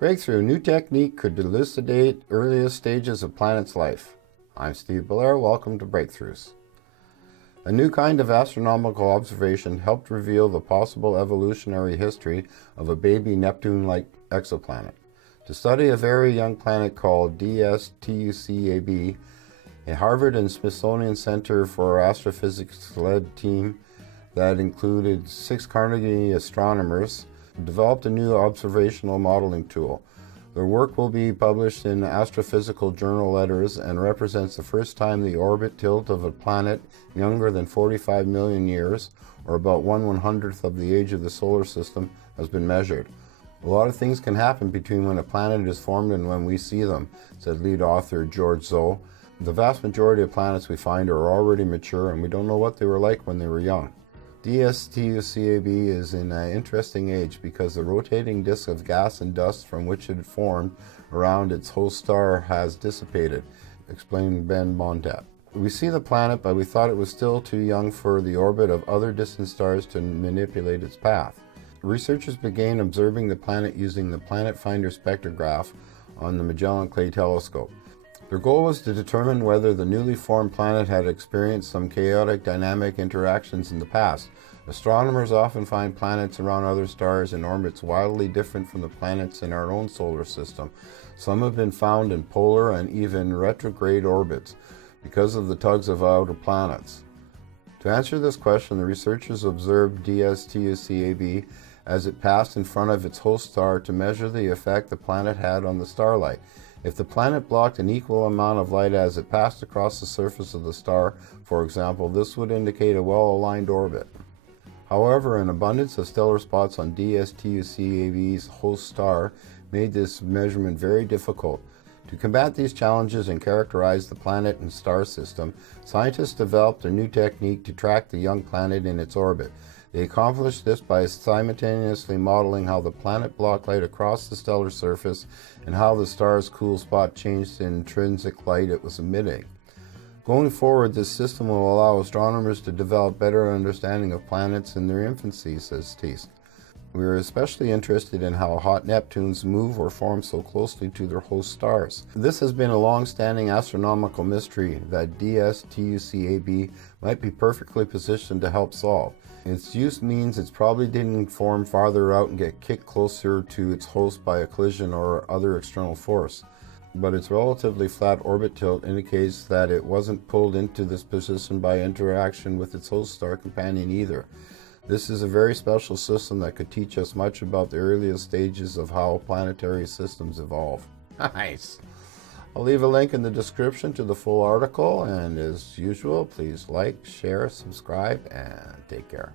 Breakthrough, new technique could elucidate earliest stages of planet's life. I'm Steve Blair, welcome to Breakthroughs. A new kind of astronomical observation helped reveal the possible evolutionary history of a baby Neptune-like exoplanet. To study a very young planet called DSTUCAB, a Harvard and Smithsonian Center for Astrophysics-led team that included 6 Carnegie astronomers developed a new observational modeling tool. Their work will be published in Astrophysical Journal Letters and represents the first time the orbit tilt of a planet younger than 45 million years, or about 1/100th of the age of the solar system, has been measured. A lot of things can happen between when a planet is formed and when we see them, said lead author George Zoe. The vast majority of planets we find are already mature, and we don't know what they were like when they were young. DSTUCAB is in an interesting age because the rotating disk of gas and dust from which it formed around its host star has dissipated, explained Ben Montat. We see the planet, but we thought it was still too young for the orbit of other distant stars to manipulate its path. Researchers began observing the planet using the Planet Finder spectrograph on the Magellan Clay Telescope. Their goal was to determine whether the newly formed planet had experienced some chaotic dynamic interactions in the past. Astronomers often find planets around other stars in orbits wildly different from the planets in our own solar system. Some have been found in polar and even retrograde orbits because of the tugs of outer planets. To answer this question, the researchers observed DSTUCAB as it passed in front of its host star to measure the effect the planet had on the starlight. If the planet blocked an equal amount of light as it passed across the surface of the star, for example, this would indicate a well-aligned orbit. However, an abundance of stellar spots on DSTUCAB's host star made this measurement very difficult. To combat these challenges and characterize the planet and star system, scientists developed a new technique to track the young planet in its orbit. They accomplished this by simultaneously modeling how the planet blocked light across the stellar surface and how the star's cool spot changed the intrinsic light it was emitting. Going forward, this system will allow astronomers to develop better understanding of planets in their infancy, says Teese. We are especially interested in how hot Neptunes move or form so closely to their host stars. This has been a long-standing astronomical mystery that DSTUCAB might be perfectly positioned to help solve. Its use means it probably didn't form farther out and get kicked closer to its host by a collision or other external force. But its relatively flat orbit tilt indicates that it wasn't pulled into this position by interaction with its host star companion either. This is a very special system that could teach us much about the earliest stages of how planetary systems evolve. Nice! I'll leave a link in the description to the full article, and as usual, please like, share, subscribe, and take care.